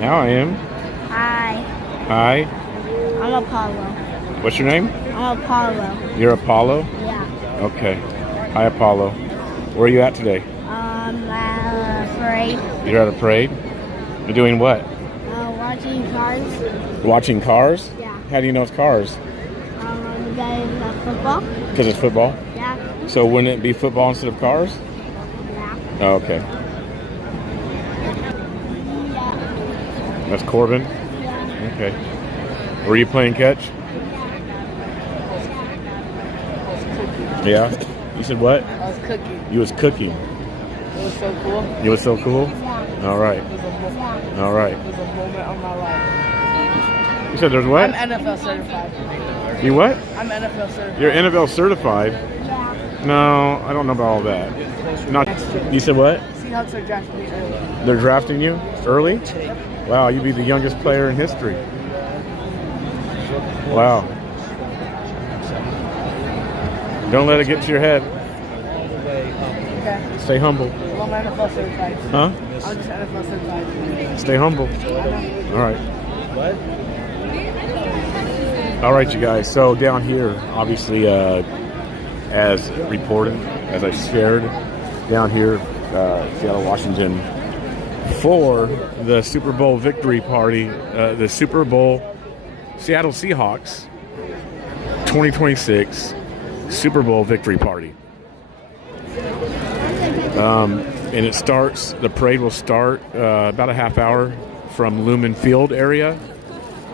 Now I am. Hi. Hi. I'm Apollo. What's your name? I'm Apollo. You're Apollo? Yeah. Okay. Hi, Apollo. Where are you at today? At a parade. You're at a parade? You're doing what? Watching cars. Watching cars? Yeah. How do you know it's cars? Because football. Because it's football? Yeah. So wouldn't it be football instead of cars? Yeah. Oh, okay. Yeah. That's Corbin? Yeah. Okay. Were you playing catch? Yeah. You said what? I was cooking. You was cooking. It was so cool. You was so cool? Yeah. All right. It was a moment. All right. It was a moment of my life. You said there's what? I'm NFL certified. You what? I'm NFL certified. You're NFL certified? Yeah. No, I don't know about all that. Not. You said what? Seahawks are drafting me early. They're drafting you early? Wow, you'd be the youngest player in history. Wow. Don't let it get to your head. Okay. Stay humble. Well, I'm NFL certified. Huh? I'm just NFL certified. Stay humble. All right. All right, you guys. So down here, obviously, as reported, as I shared, down here, Seattle, Washington, for the Super Bowl victory party, the Super Bowl Seattle Seahawks 2026 Super Bowl victory party. And it starts, the parade will start about a half hour from Lumen Field area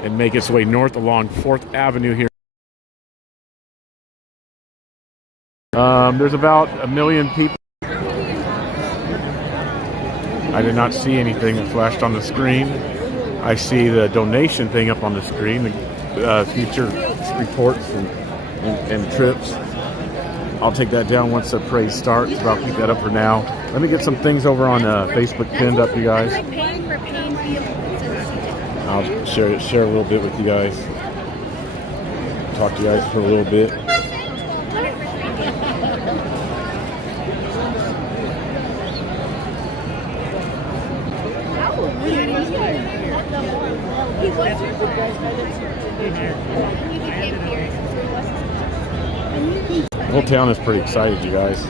and make its way north along 4th Avenue here. There's about 1 million people. I did not see anything that flashed on the screen. I see the donation thing up on the screen, the future reports and trips. I'll take that down once the parade starts, but I'll keep that up for now. Let me get some things over on Facebook pinned up, you guys. I'll share a little bit with you guys. Talk to you guys for a little bit. The whole town is pretty excited, you guys.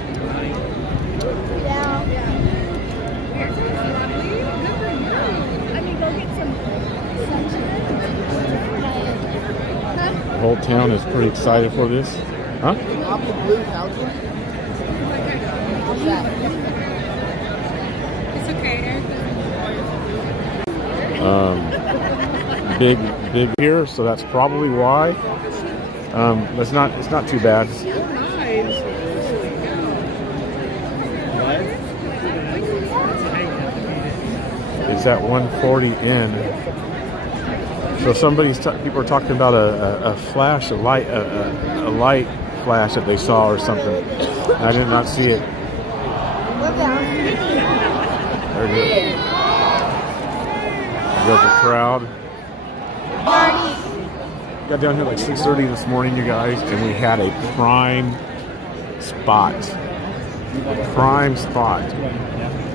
The whole town is pretty excited for this. Huh? It's okay. Big here, so that's probably why. It's not too bad. It's at 1:40 in. So people are talking about a flash, a light flash that they saw or something. I did not see it. There it is. There's a crowd. Got down here like 6:30 this morning, you guys, and we had a prime spot. Prime spot.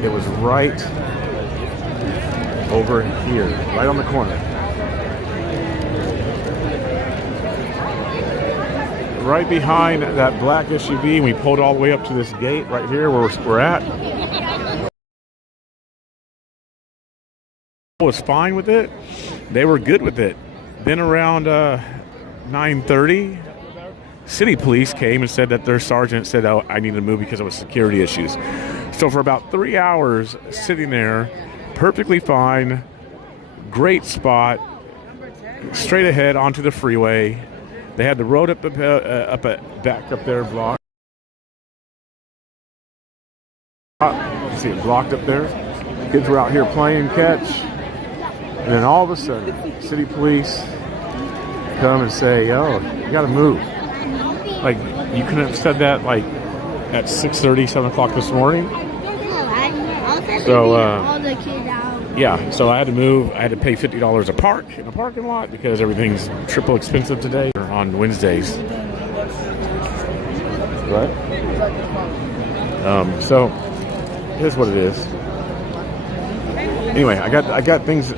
It was right over here, right on the corner. Right behind that black SUV, and we pulled all the way up to this gate right here where we're at. Was fine with it. They were good with it. Then around 9:30, city police came and said that their sergeant said, "Oh, I need to move because of security issues." So for about 3 hours, sitting there, perfectly fine, great spot, straight ahead onto the freeway. They had the road back up there blocked. You see it blocked up there. Kids were out here playing catch. And then all of a sudden, city police come and say, "Yo, you got to move." Like, you couldn't have said that like at 6:30, 7 o'clock this morning. So, yeah, so I had to move. I had to pay $50 a park in the parking lot because everything's triple expensive today on Wednesdays. Right? So, here's what it is. Anyway, I got things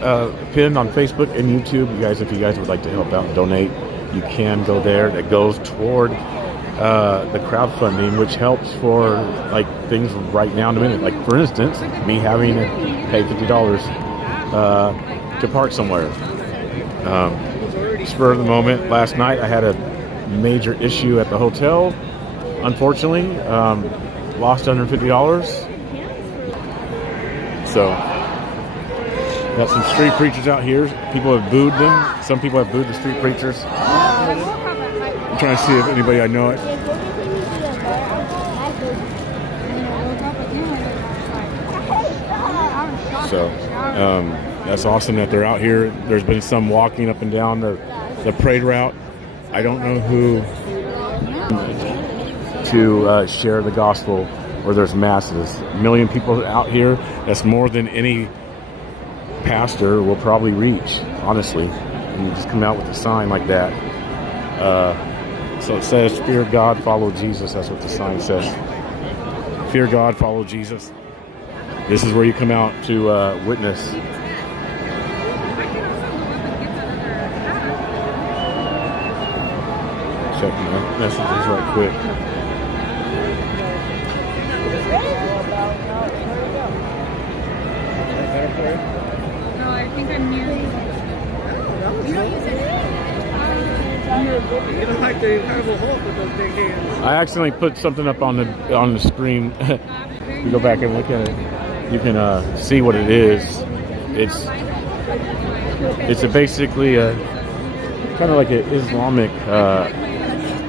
pinned on Facebook and YouTube. You guys, if you guys would like to help out and donate, you can go there. That goes toward the crowdfunding, which helps for like things right now in a minute. Like for instance, me having to pay $50 to park somewhere. Spur of the moment. Last night I had a major issue at the hotel. Unfortunately, lost $150. So, got some street preachers out here. People have booed them. Some people have booed the street preachers. I'm trying to see if anybody I know it. So, that's awesome that they're out here. There's been some walking up and down the parade route. I don't know who to share the gospel where there's masses. 1 million people out here. That's more than any pastor will probably reach, honestly. And you just come out with a sign like that. So it says, fear God, follow Jesus. That's what the sign says. Fear God, follow Jesus. This is where you come out to witness. Check my messages right quick. No, I think I'm muted. You don't use it. You don't like the Incredible Hulk with those big hands. I accidentally put something up on the screen. You go back and look at it. You can see what it is. It's basically a kind of like an Islamic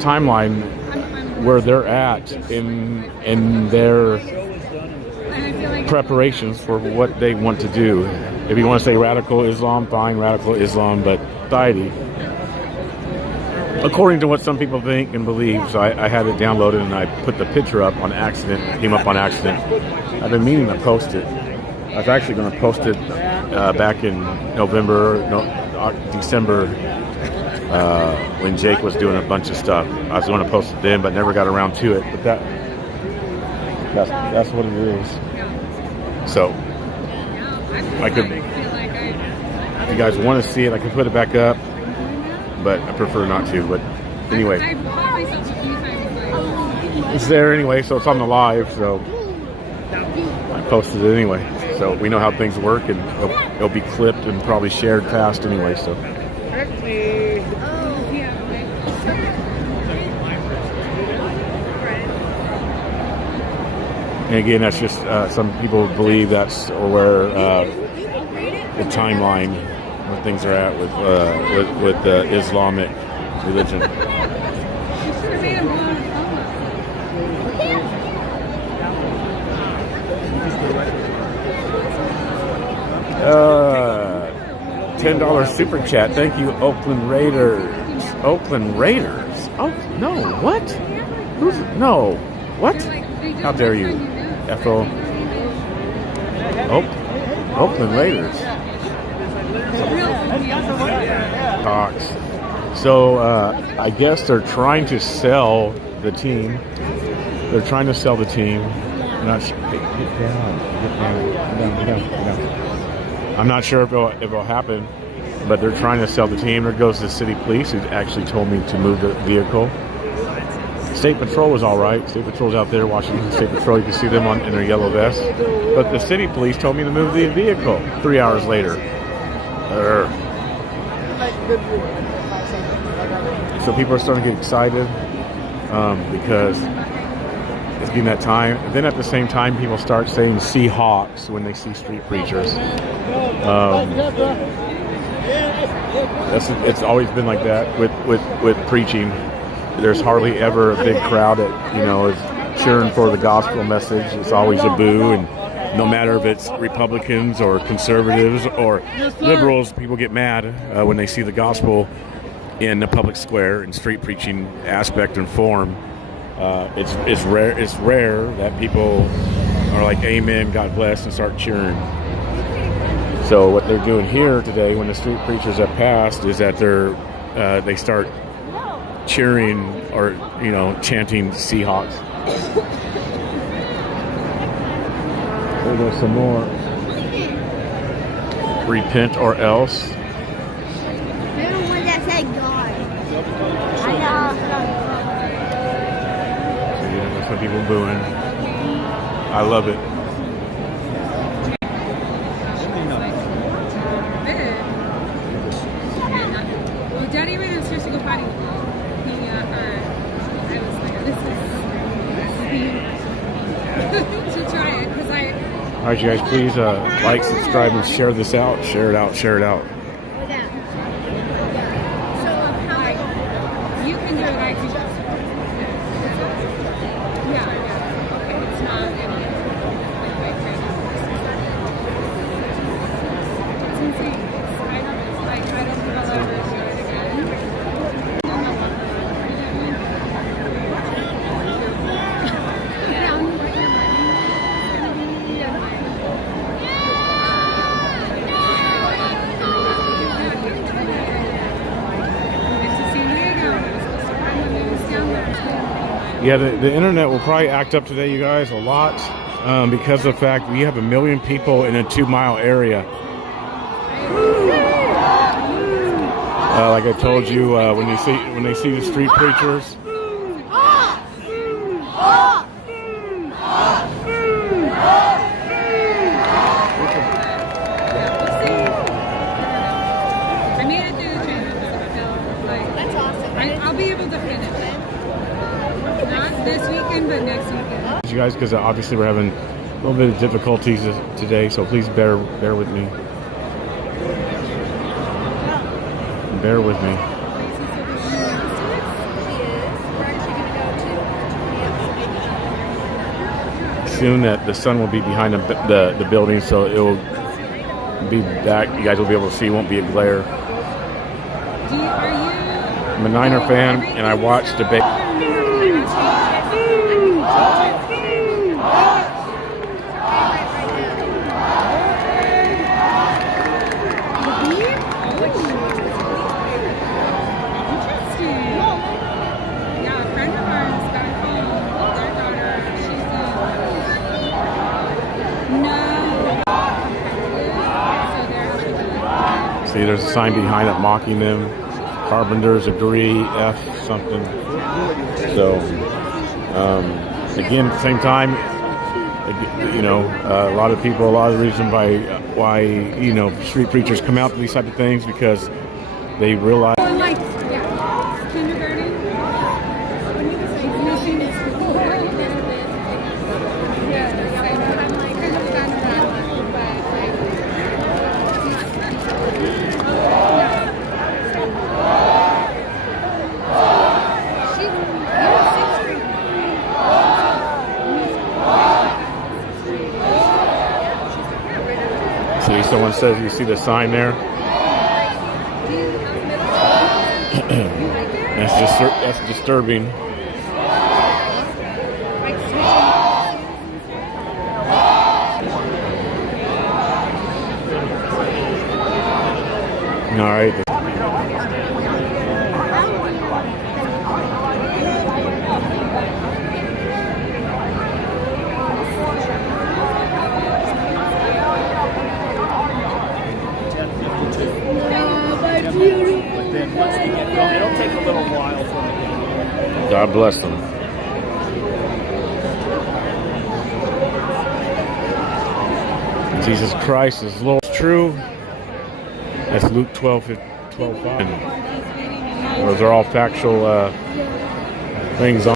timeline where they're at in their preparations for what they want to do. If you want to say radical Islam, fine, radical Islam, but society, according to what some people think and believe. So I had it downloaded and I put the picture up on accident. It came up on accident. I've been meaning to post it. I was actually going to post it back in December, when Jake was doing a bunch of stuff. I was going to post it then, but never got around to it. But that's what it is. So I could, if you guys want to see it, I can put it back up, but I prefer not to. But anyway, it's there anyway, so it's on the live. So I posted it anyway. So we know how things work, and it'll be clipped and probably shared fast anyway. So. And again, that's just some people believe that's where the timeline where things are at with the Islamic religion. $10 super chat. Thank you, Oakland Raiders. Oakland Raiders? Oh no! What? Who's no? What? How dare you? Oakland Raiders. Hawks. So I guess they're trying to sell the team. They're trying to sell the team. I'm not sure. Get down. I'm not sure if it'll happen, but they're trying to sell the team. There goes the city police, who actually told me to move the vehicle. State Patrol was all right. State Patrol's out there, Washington State Patrol. You can see them in their yellow vests. But the city police told me to move the vehicle 3 hours later. So people are starting to get excited because it's getting that time. And then at the same time, people start saying Seahawks when they see street preachers. It's always been like that with preaching. There's hardly ever a big crowd that is cheering for the gospel message. It's always a boo, and no matter if it's Republicans or conservatives or liberals, people get mad when they see the gospel in the public square and street preaching aspect and form. It's rare that people are like, "Amen, God bless," and start cheering. So what they're doing here today, when the street preachers have passed, is that they start cheering or chanting Seahawks. There goes some more. Repent or else. Remember when that said God? I know. See, there's some people booing. I love it. Well, Daddy ran upstairs to go potty. I was like, this is to try it because All right, you guys, please like, subscribe, and share this out. Share it out. Share it out. So how you can do it, I can. Yeah. Okay, it's not any like it's insane. I don't think I'll ever do it again. Yeah, the internet will probably act up today, you guys, a lot because of the fact we have 1 million people in a 2-mile area. Like I told you, when they see the street preachers. I made it through the training. That's awesome. I'll be able to finish it. Not this weekend, but next weekend. You guys, because obviously we're having a little bit of difficulties today, so please bear with me. Bear with me. Soon that the sun will be behind the building, so it will be back. You guys will be able to see. Won't be a glare. I'm a Niner fan, and I watch debate. See, there's a sign behind it mocking them. Carpenters agree, F something. So, again, at the same time, you know, a lot of people, a lot of the reason why, you know, street preachers come out to these type of things because they realize. See, someone says you see the sign there. That's disturbing. All right. It'll take a little while for them. God bless them. Jesus Christ is Lord. It's true. That's Luke 12:5. Those are all factual things on.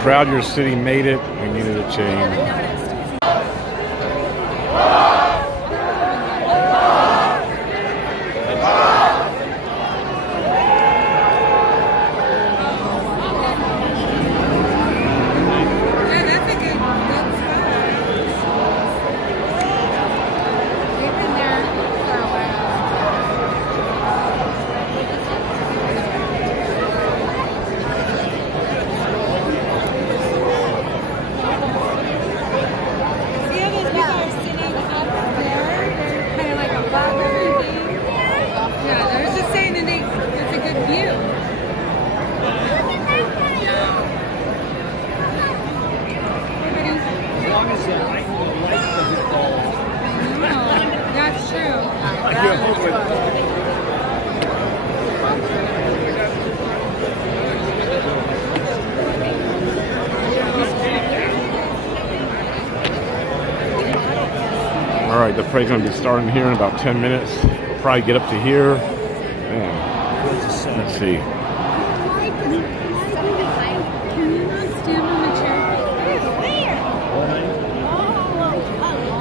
Proud your city made it. We needed a change. All right, the parade's going to be starting here in about 10 minutes. We'll probably get up to here. Man, let's see.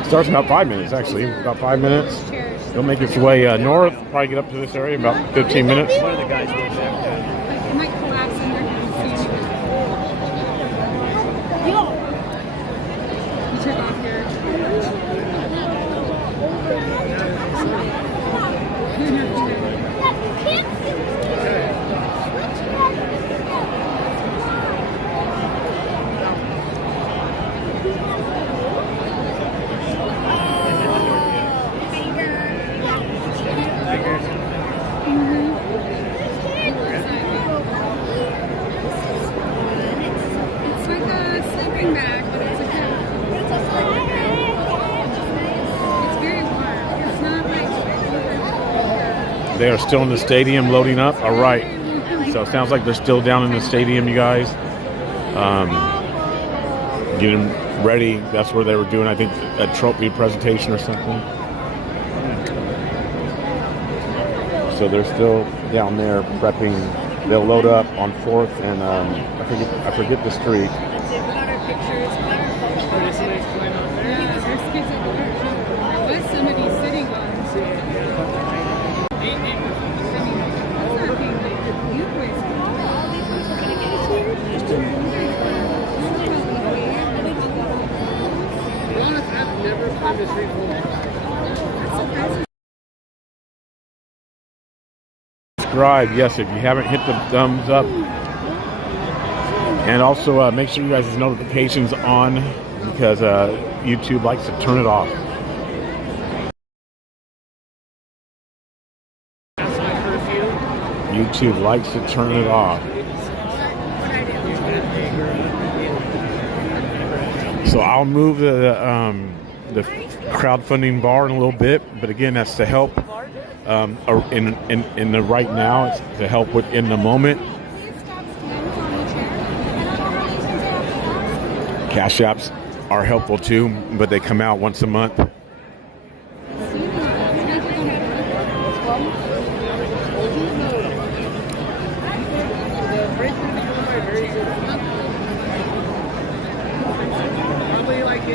Starts in about 5 minutes, actually. About 5 minutes. You'll make your way north. Probably get up to this area in about 15 minutes. One of the guys will it might collapse under him. You took off your... It's like a sleeping bag, but it's a pillow. It's very warm. It's not like... They are still in the stadium loading up. All right. So it sounds like they're still down in the stadium, you guys. Getting ready. That's where they were doing, I think, a trophy presentation or something. So they're still down there prepping. They'll load up on 4th and I forget the street. Subscribe, yes, if you haven't hit the thumbs up, and also make sure you guys' notifications on, because YouTube likes to turn it off. YouTube likes to turn it off. So I'll move the crowdfunding bar in a little bit, but again, that's to help in the right now. It's to help with in the moment. Cash apps are helpful too, but they come out once a month.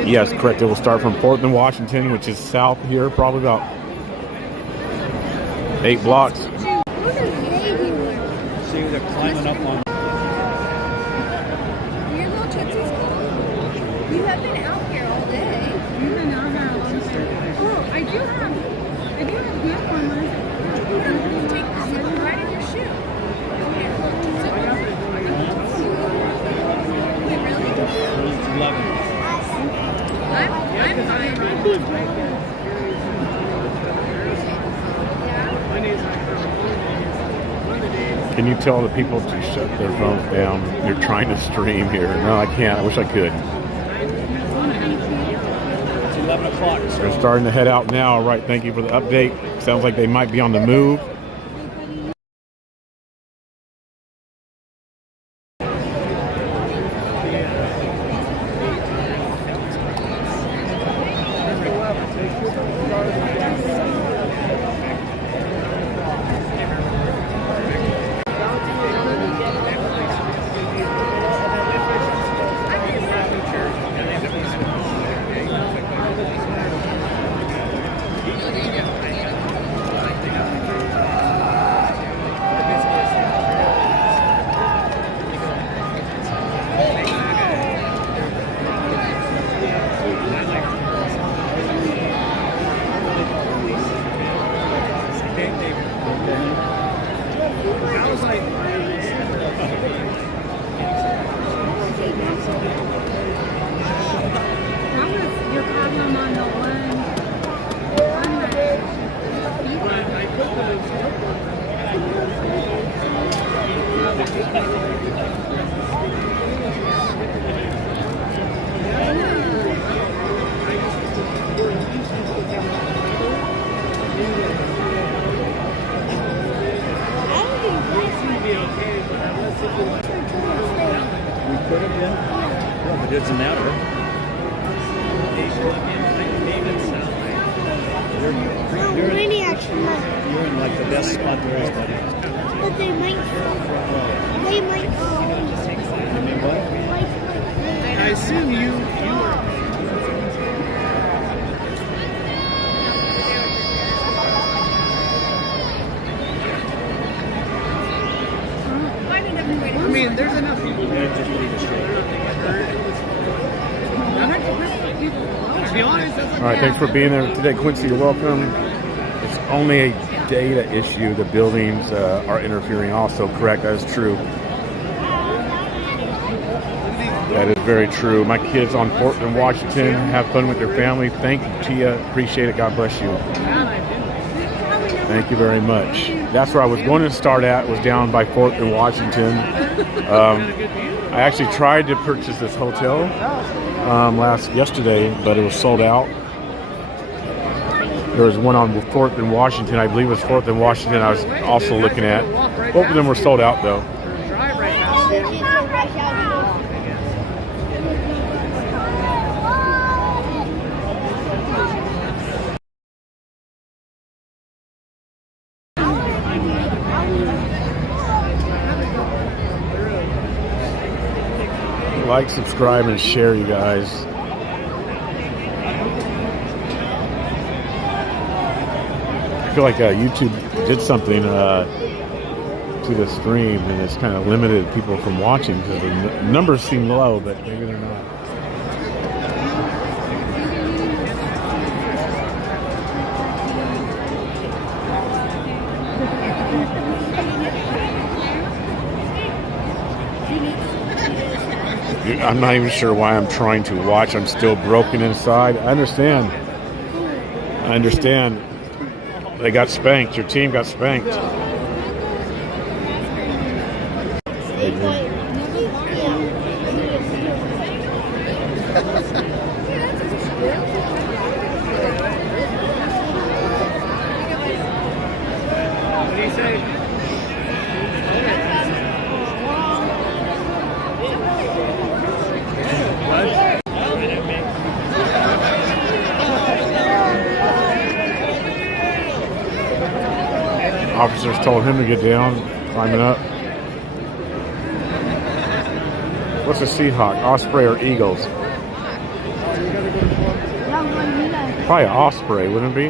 Yes, correct. It will start from 4th and Washington, which is south here, probably about 8 blocks. See, they're climbing up on. Your little Tootsie's cool. You have been out here all day. You've been out here a long time. Oh, I do have hand warmers. Take the zip right in your shoe. Wait, really? Love it. I'm fine. Can you tell the people to shut their phones down? You're trying to stream here. No, I can't. I wish I could. It's 11 o'clock. They're starting to head out now. All right, thank you for the update. Sounds like they might be on the move. doesn't matter. No, really, actually, You're in like the best spot there is, buddy. but they might fall. You mean what? I assume you were. I mean, there's enough people there just to be to be honest, that's All right, thanks for being there today, Quincy. You're welcome. It's only a data issue. The buildings are interfering also. Correct, that is true. That is very true. My kids on 4th and Washington, have fun with your family. Thank you, Tia. Appreciate it. God bless you. Thank you very much. That's where I was going to start at, was down by 4th and Washington. I actually tried to purchase this hotel yesterday, but it was sold out. There was one on 4th and Washington. I believe it was 4th and Washington I was also looking at. Both of them were sold out, though. Like, subscribe, and share, you guys. I feel like YouTube did something to the stream, and it's kind of limited people from watching because the numbers seem low, but maybe they're not. I'm not even sure why I'm trying to watch. I'm still broken inside. I understand. They got spanked. Your team got spanked. What do you say? Officers told him to get down, climbing up. What's a Seahawk? Osprey or Eagles? Probably Osprey, wouldn't it be?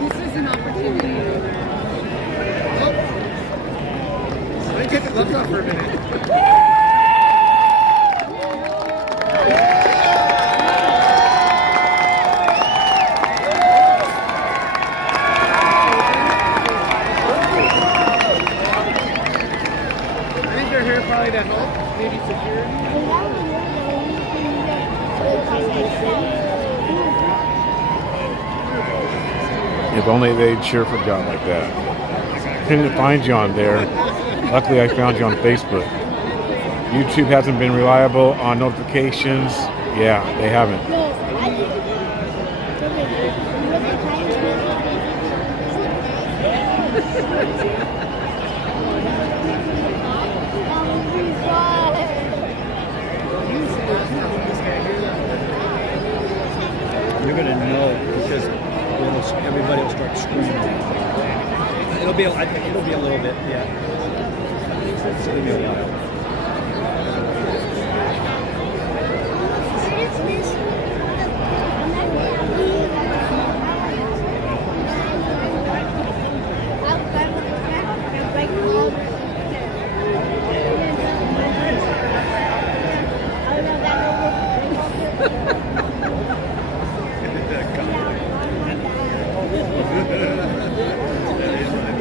This is an opportunity. Let me take the gloves off for a minute. Probably to help, maybe security. If only they'd cheer for God like that. Couldn't find you on there. Luckily, I found you on Facebook. YouTube hasn't been reliable on notifications. Yeah, they haven't. You're gonna know because everybody will start screaming. I think it'll be a little bit, yeah. It's gonna be a while.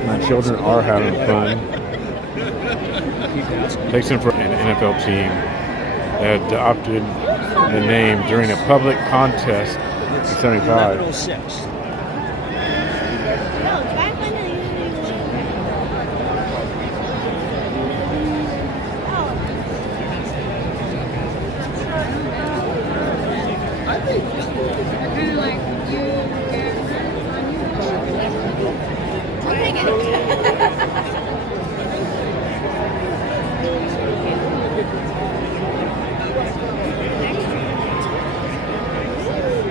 My children are having fun. Takes them for an NFL team that adopted the name during a public contest in 75. 1106. I kind of like you get on you.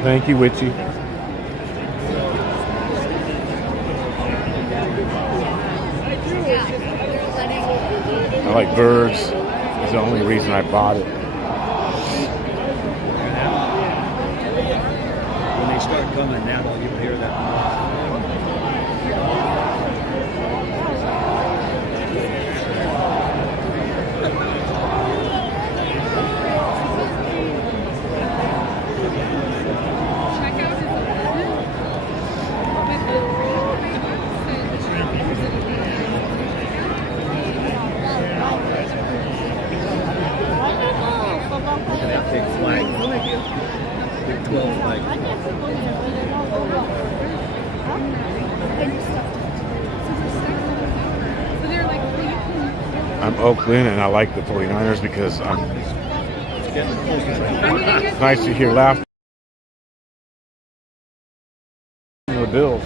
Thank you, Witchy. I like birds. It's the only reason I bought it. When they start coming now, you'll hear that. Big flag. Big 12 flag. I'm Oakland, and I like the 49ers because it's nice to hear laughter. The Bills.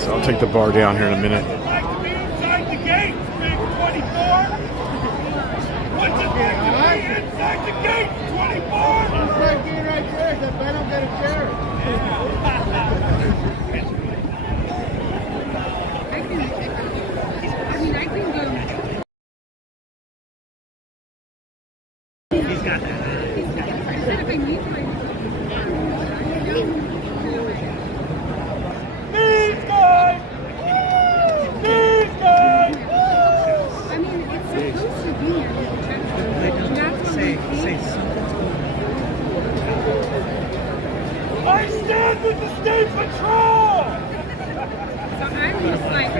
So I'll take the bar down here in a minute. Inside the gate, big 24. What's it like to be inside the gate, 24? Inside gate right there, so if I don't get a chair. I can go. He's got that. These guys! These guys! I mean, it's supposed to be here. That's what Say something. I stand with the state patrol! So I'm just like,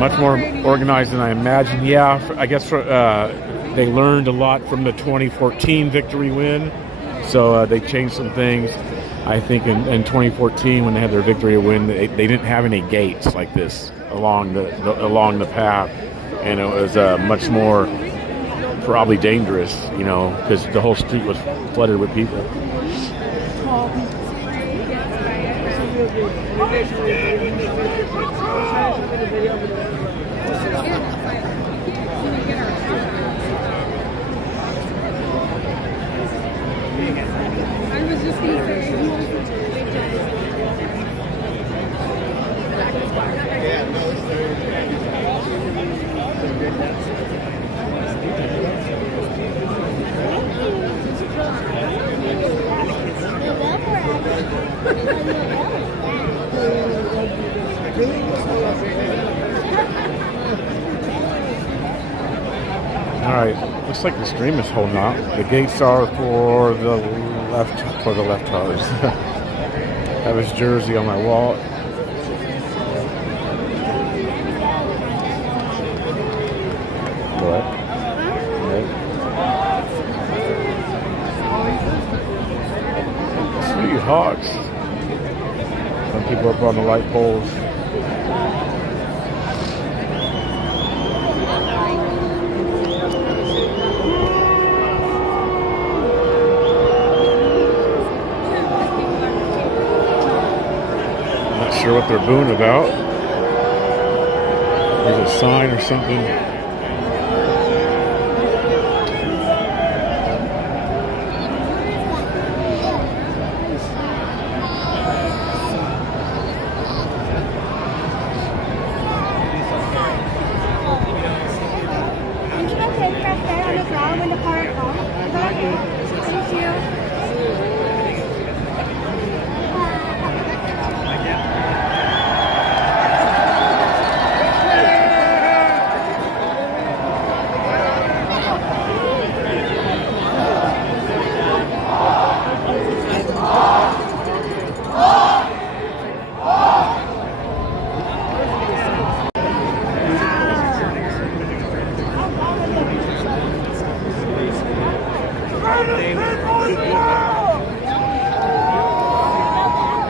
Much more organized than I imagined. Yeah, I guess they learned a lot from the 2014 victory win. So they changed some things. I think in 2014 when they had their victory win, they didn't have any gates like this along the path, and it was much more probably dangerous, because the whole street was flooded with people. I was just going to say, All right, looks like the stream is holding out. The gates are for the left cars. I have his jersey on my wall. What? Seahawks. Some people up on the light poles. Not sure what they're booing about. There's a sign or something.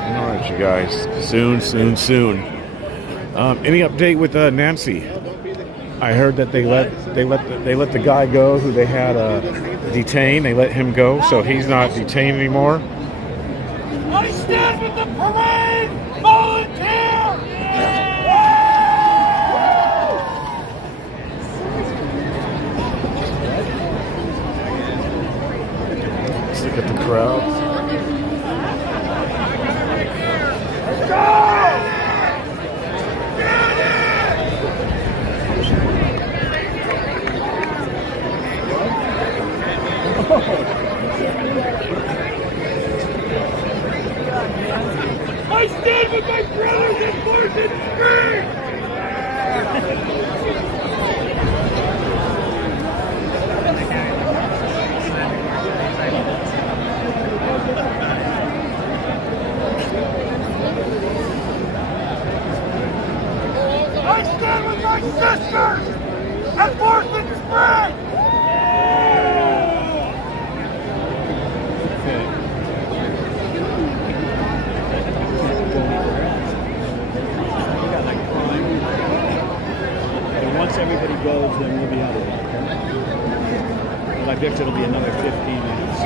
Alright, you guys. Soon. Any update with Nancy? I heard that they let the guy go who they had detained. They let him go, so he's not detained anymore. I stand with the parade! Volunteer! Look at the crowd. I stand with my brothers in Fourth and Spring! I stand with my sisters at Fourth and Spring! Once everybody goes, then we'll be out of it. Well, I bet it'll be another 15 minutes.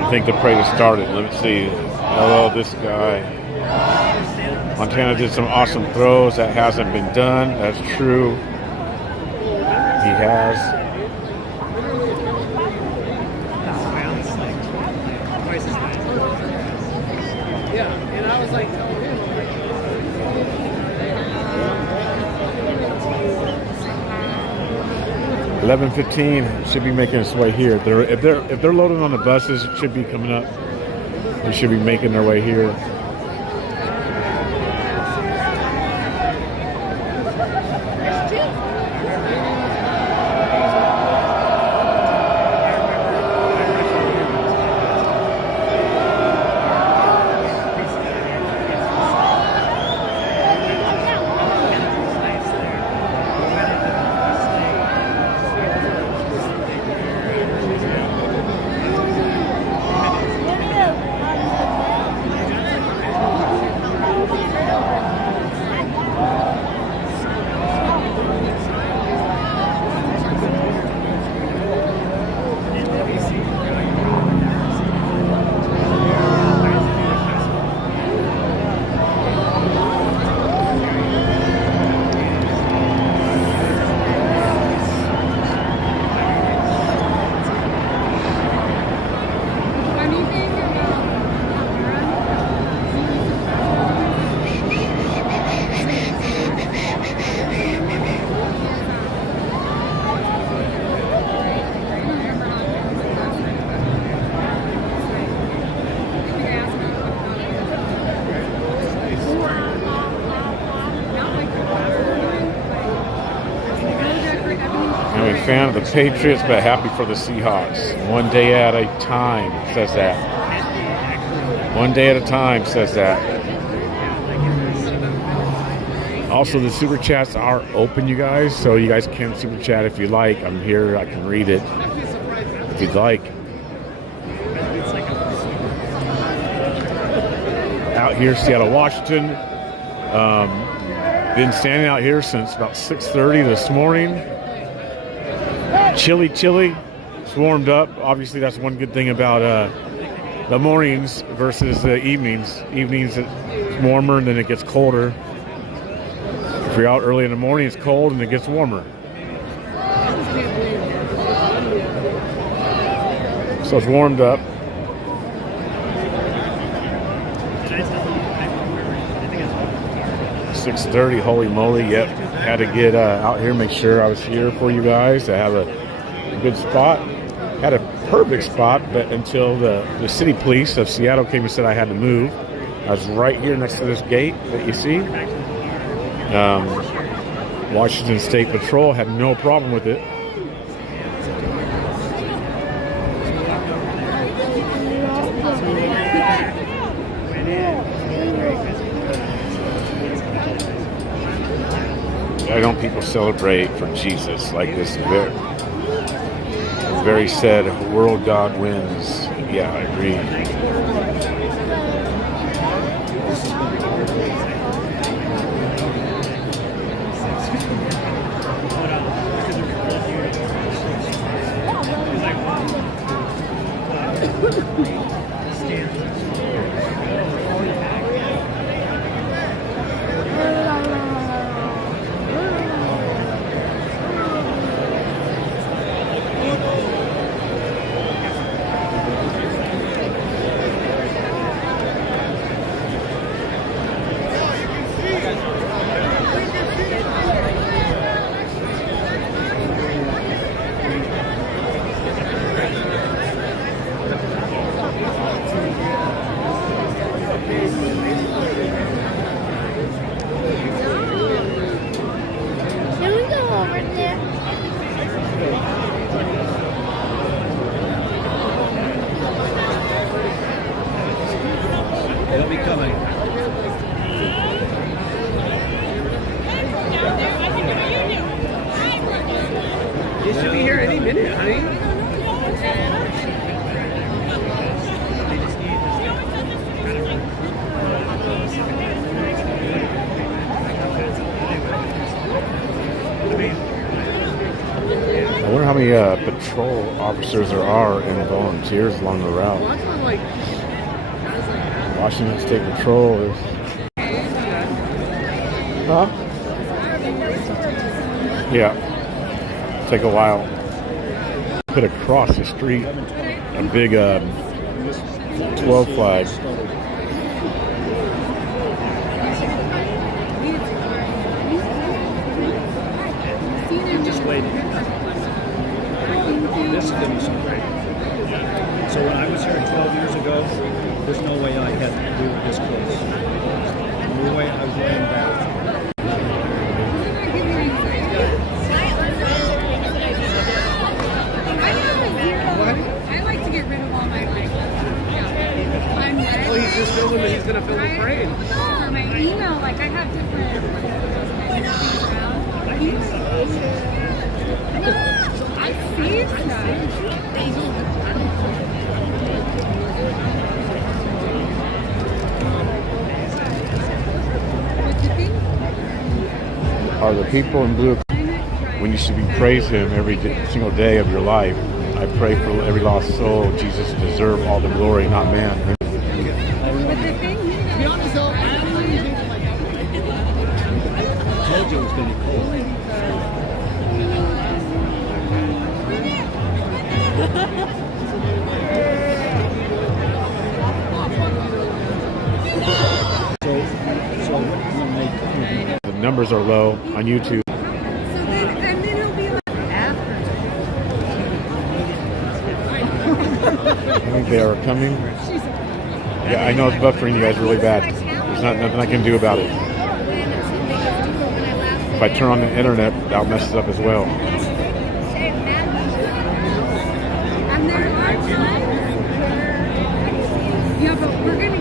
I think the parade has started. Let me see. Hello, this guy. Montana did some awesome throws. That hasn't been done. That's true. He has. Yeah, and I was like, 11:15 should be making its way here. If they're loading on the buses, it should be coming up. They should be making their way here. Fan of the Patriots, but happy for the Seahawks. One day at a time, says that. One day at a time, says that. Also, the super chats are open, you guys, so you guys can super chat if you like. I'm here, I can read it if you'd like. Out here, Seattle, Washington. Been standing out here since about 6:30 this morning. Chilly. It's warmed up. Obviously, that's one good thing about the mornings versus the evenings. Evenings, it's warmer, and then it gets colder. If you're out early in the morning, it's cold, and it gets warmer. So it's warmed up. .30, holy moly, yep. Had to get out here, make sure I was here for you guys to have a good spot. Had a perfect spot, but until the city police of Seattle came and said I had to move. I was right here next to this gate that you see. Washington State Patrol had no problem with it. Why don't people celebrate for Jesus like this very said world God wins? Yeah, I agree. Can we go over there? They'll be coming. You should be here any minute, honey. I wonder how many patrol officers there are and volunteers along the route. Washington State Patrol is. Huh? Yeah. Take a while. Put across the street a big 12 flag. Just waiting. This is going to be so great. So when I was here 12 years ago, there's no way we were this close. No way I was laying back. I like to get rid of all my I'm Well, he's just filming and he's going to film the parade. for my email, like I have different I see stuff. Are the people in blue when you should be praise him single day of your life? I pray for every lost soul. Jesus deserve all the glory, not man. But the thing To be honest though, I told you it was going to be cold. The numbers are low on YouTube. and then he'll be like I think they are coming. Yeah, I know it's buffering you guys really bad. There's nothing I can do about it. If I turn on the internet, that'll mess it up as well. and there are times. Yeah, but we're gonna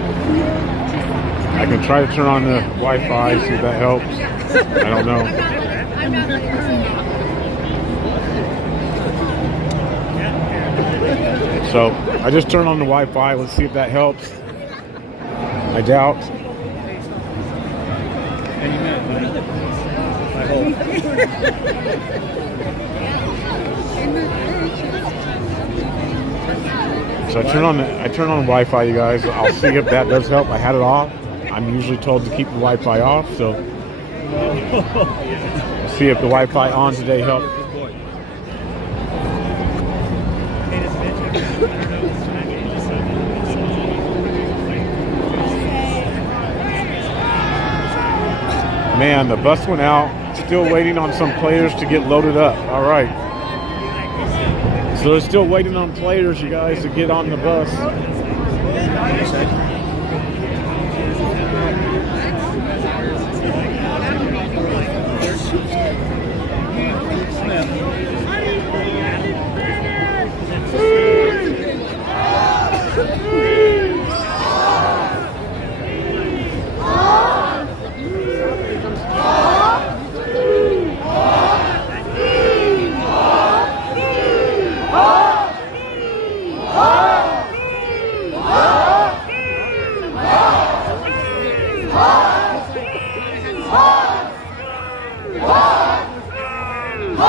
I can try to turn on the Wi-Fi, see if that helps. I don't know. I'm not ready to say that. So I just turned on the Wi-Fi. Let's see if that helps. I doubt. And you meant, I hope. So I turn on Wi-Fi, you guys. I'll see if that does help. I had it off. I'm usually told to keep the Wi-Fi off, so we'll see if the Wi-Fi on today helps. Man, the bus went out. Still waiting on some players to get loaded up. All right. So they're still waiting on players, you guys, to get on the bus. If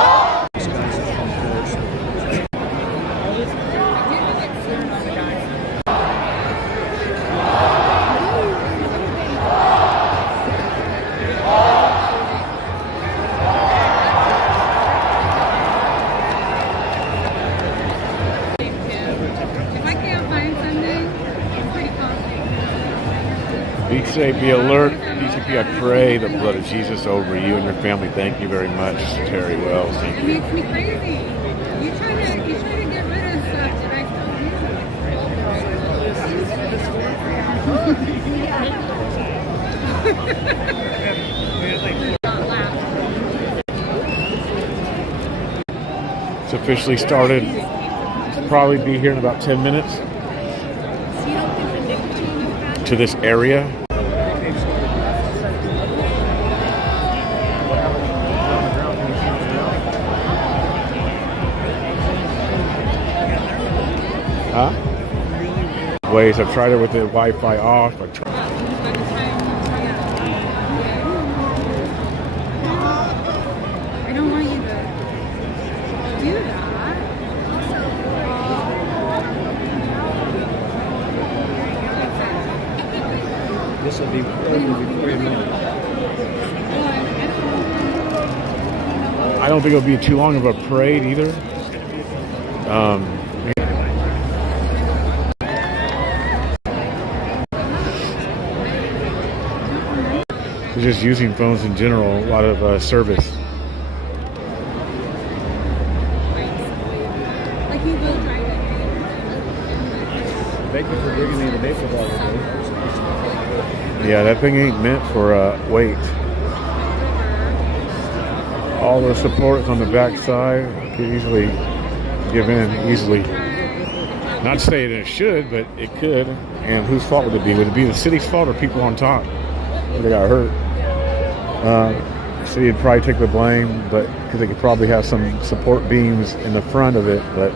I can't find something, it's pretty costly. Be safe, be alert. BCP, I pray the blood of Jesus over you and your family. Thank you very much, Terry Wells. Thank It you. makes me crazy. You try to get rid of stuff that I It's officially started. It'll probably be here in about 10 minutes to this area. Huh? Ways. I've tried it with the Wi-Fi off. I've tried. I don't want you to do that. This will be over before you know it. I don't think it'll be too long of a parade either. Just using phones in general, a lot of service. Like you will drive it. Thank you for bringing me the baseball ball today. Yeah, that thing ain't meant for weight. All the supports on the back side could easily give in easily. Not saying it should, but it could. And whose fault would it be? Would it be the city's fault or people on top? They got hurt. The city would probably take the blame, but because they could probably have some support beams in the front of it, but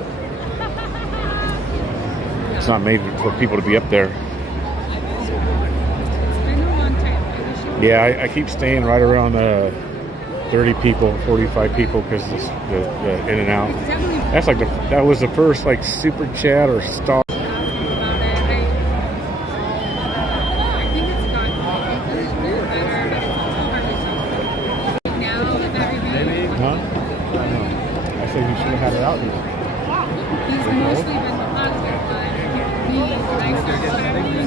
it's not made for people to be up there. Yeah, I keep staying right around 30 people, 45 people because the in and out. That's like that was the first like super chat or star. He should have had it out here. He's mostly been positive, but he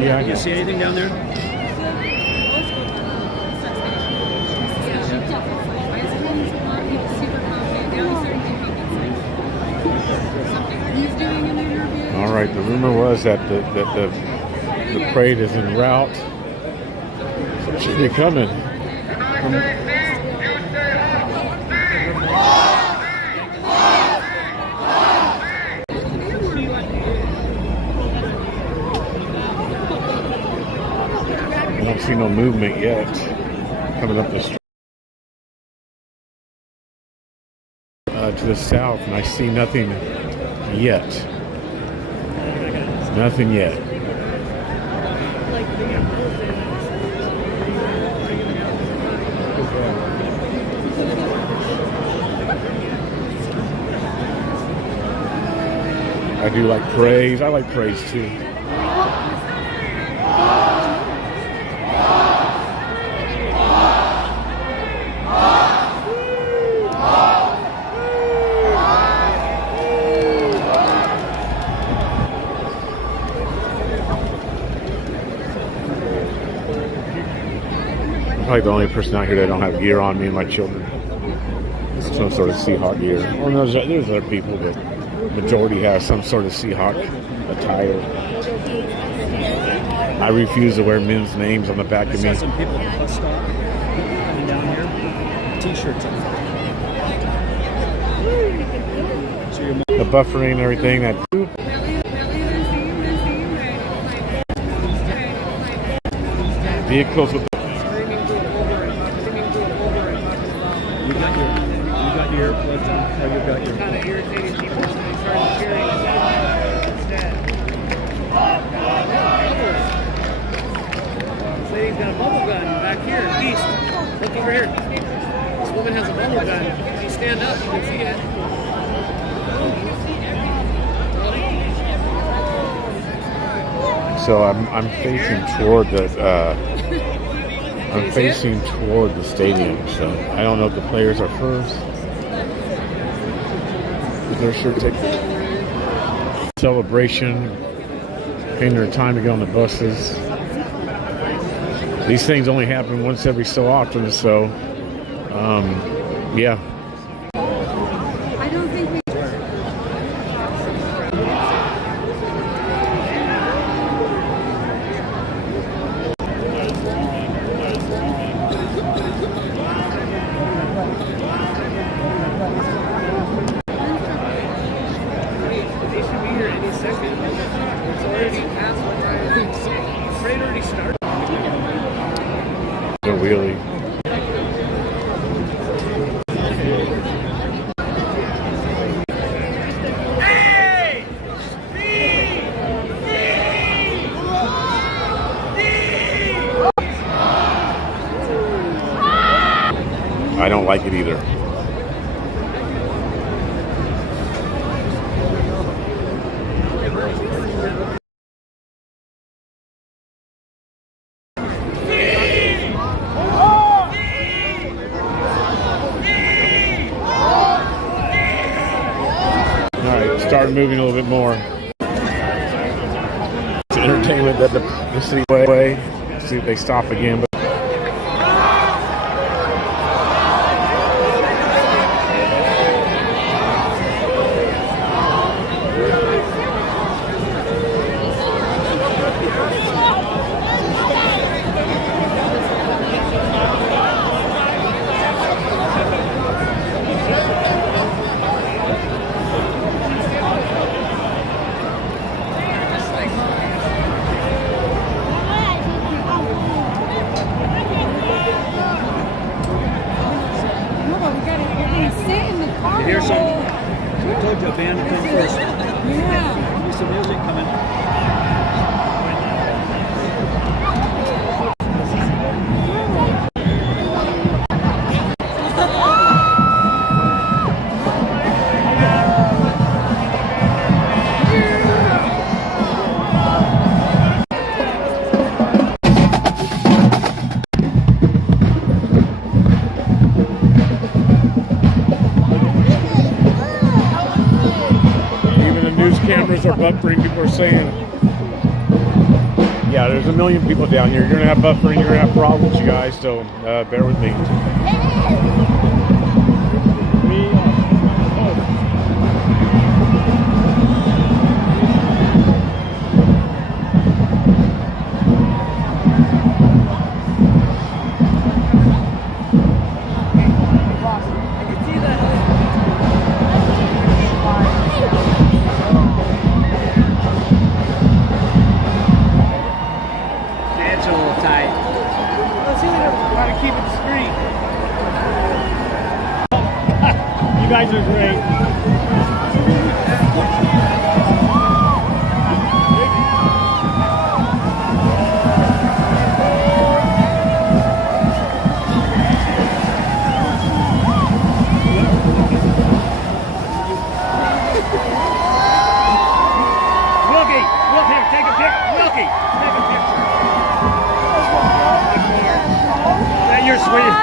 Yeah, I You guess. see anything down there? All right. The rumor was that the parade is en route, so it should be coming. I don't see no movement yet coming up the street to the south, and I see nothing yet. Nothing yet. I do like praise. I like praise too. Probably the only person out here that don't have gear on, me and my children. Some sort of Seahawk gear. Well, there's other people, but majority has some sort of Seahawk attire. I refuse to wear men's names on the back of I me. saw some people at the bus stop coming down here, t-shirts on. So you're The buffering and everything. That vehicles with You got your earplugs on. Or you got your. Kind of irritating people when they started cheering his ass instead. This lady's got a bubble gun back here. East. Look over here. This woman has a bubble gun. She's stand up, you can see it. So I'm facing toward the toward the stadium. So I don't know if the players are first. They're sure taking celebration, taking their time to get on the buses. These things only happen once every so often, so yeah. I don't think we. They should be here any second. It's already past what time. Parade already started. The wheelie. I don't like it either. Start moving a little bit more. It's entertainment that the city way. See if they stop again. But Here's some. I told you a band to come first. Yeah. Here's some music coming. cameras are buffering. People are saying, yeah, there's a million people down here. You're going to have buffering. You're going to have problems, you guys. So bear with me. You guys are great. Wilkie, take a picture. Wilkie, take a picture. You're sweet.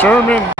Sherman.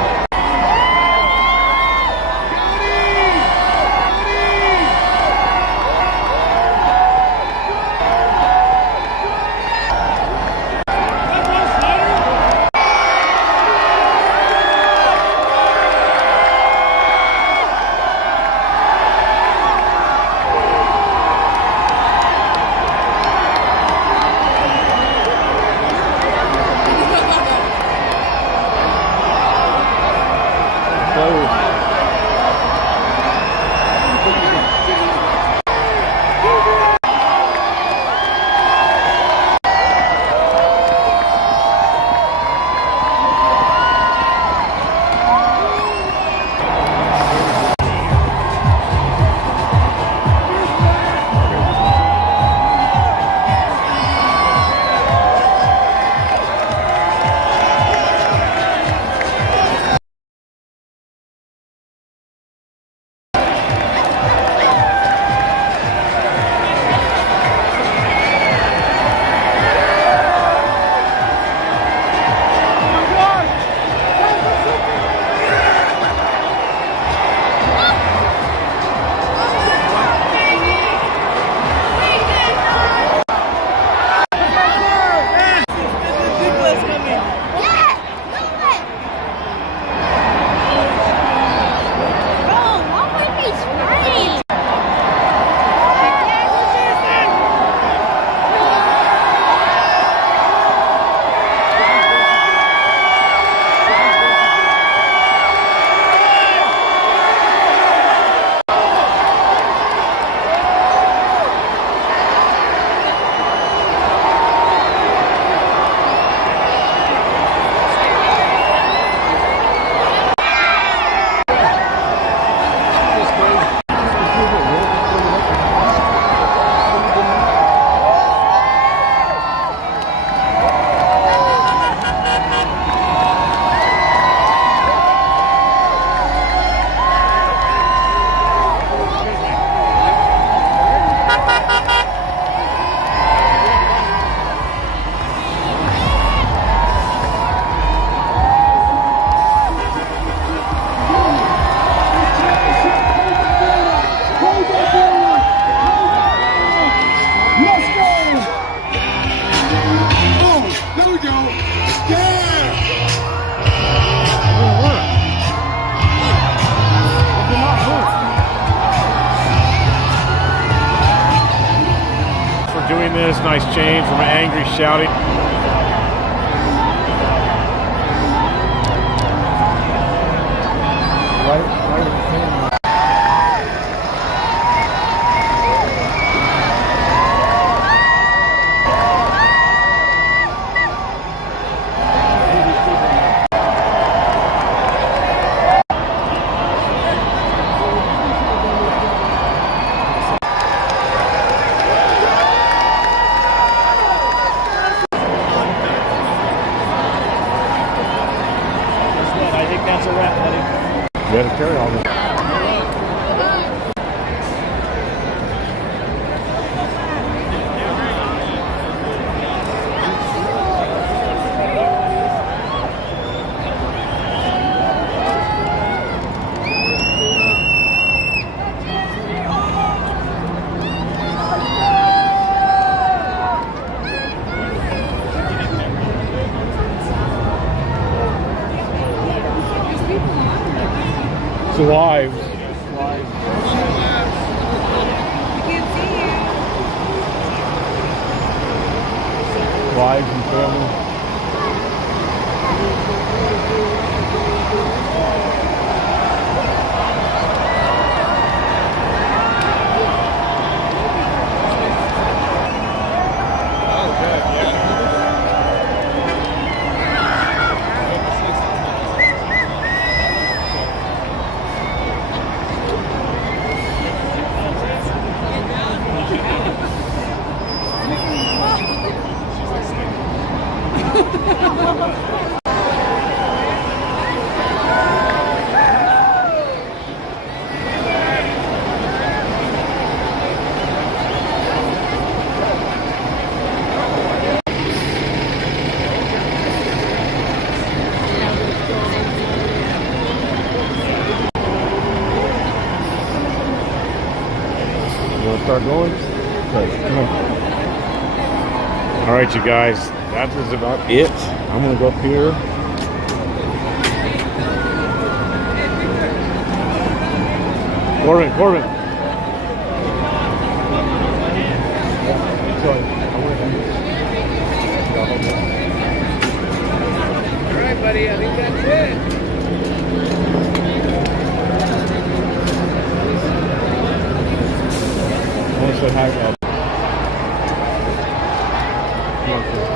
Doing this, nice change from an angry shouting. That's a wrap, buddy. You had to carry all this. Lives. Wives and family. start going. Okay, come on. All right, you guys, that is about it. I'm gonna go up here. Corbin. All right, buddy. I think that's it. I want to say hi. Come on, Chris.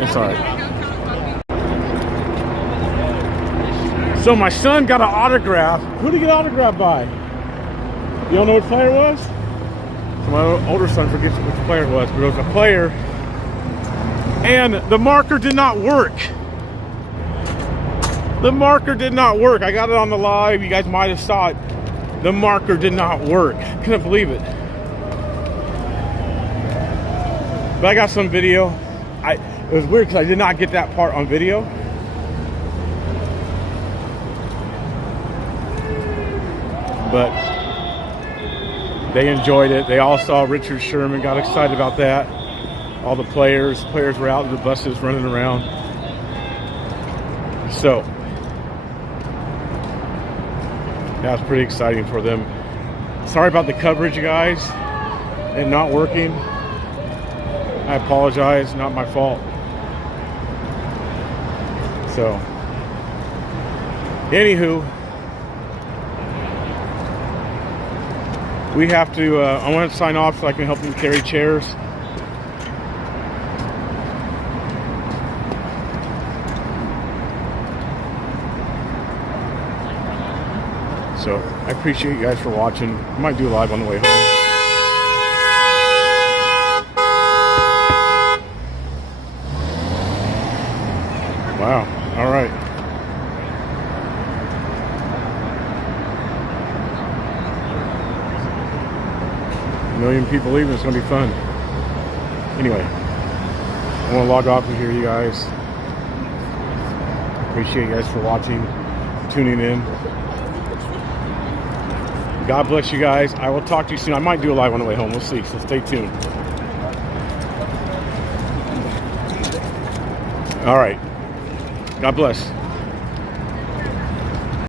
It's all right. So my son got an autograph. Who did he get autographed by? You don't know which player it was? So my older son forgets which player it was, but it was a player. And the marker did not work. The marker did not work. I got it on the live. You guys might have saw it. The marker did not work. Couldn't believe it. But I got some video. It was weird because I did not get that part on video. But they enjoyed it. They all saw Richard Sherman, got excited about that. All the players were out in the buses running around. So that was pretty exciting for them. Sorry about the coverage, you guys, and not working. I apologize, not my fault. So, anywho, we have to, I want to sign off so I can help them carry chairs. So, I appreciate you guys for watching. I might do a live on the way home. Wow. All right. A million people leaving. It's going to be fun. Anyway, I want to log off of here, you guys. Appreciate you guys for watching, tuning in. God bless you guys. I will talk to you soon. I might do a live on the way home. We'll see. So stay tuned. All right. God bless.